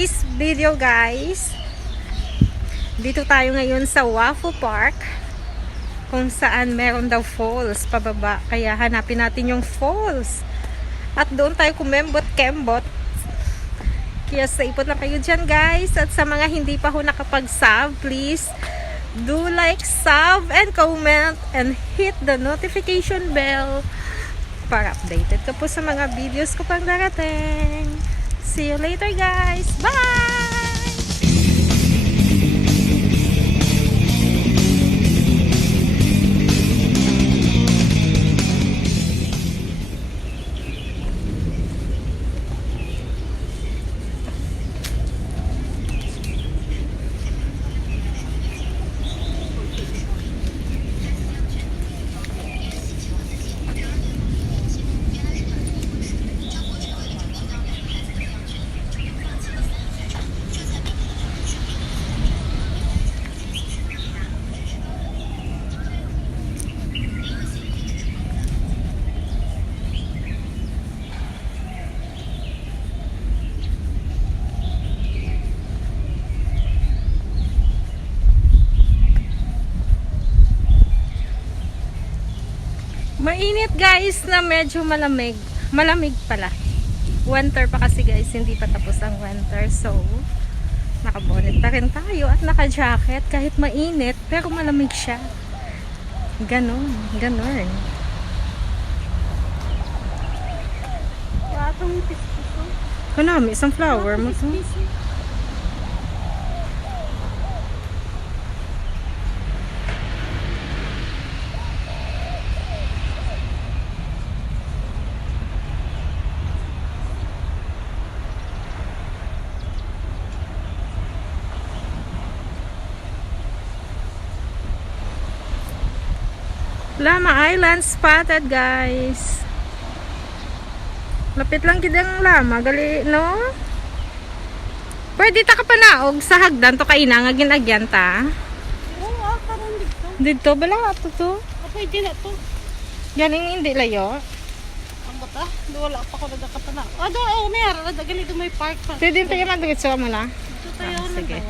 today's video guys, dito tayo ngayon sa Wafu Park kung saan meron daw falls pababa, kaya hanapin natin yung falls at doon tayo kumembot-kembot. Kaya sa ipot na kayo dyan guys, at sa mga hindi pa ho nakapag-sub, please do like, sub, and comment and hit the notification bell para updated ka po sa mga videos ko pang darating. See you later guys. Bye! Mainit guys na medyo malamig. Malamig pala. Winter pa kasi guys, hindi pa tapos ang winter. So, nakabonet pa rin tayo at naka-jacket kahit mainit, pero malamig siya. Ganon, ganon. Watong piso. Kanami, isang flower mo to. Lama Island spotted guys. Lapit lang kidang Lama gali no. Pwede ta ka panaog sa hagdan to kaina nga ginagyan ta. Oo, karon dito. Dito bala ato to. Pwede na to. Ganing hindi layo. Ang bata, wala pa ko nagkapana. Oh, meron na gali do may park pa. Pwede tayo madugit sa muna. Dito tayo na. Sige.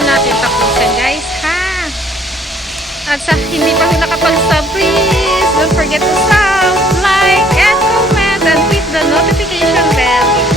ho natin tapusin guys, ha? At sa hindi pa ho nakapag-sub, please don't forget to sub, like, and comment, and hit the notification bell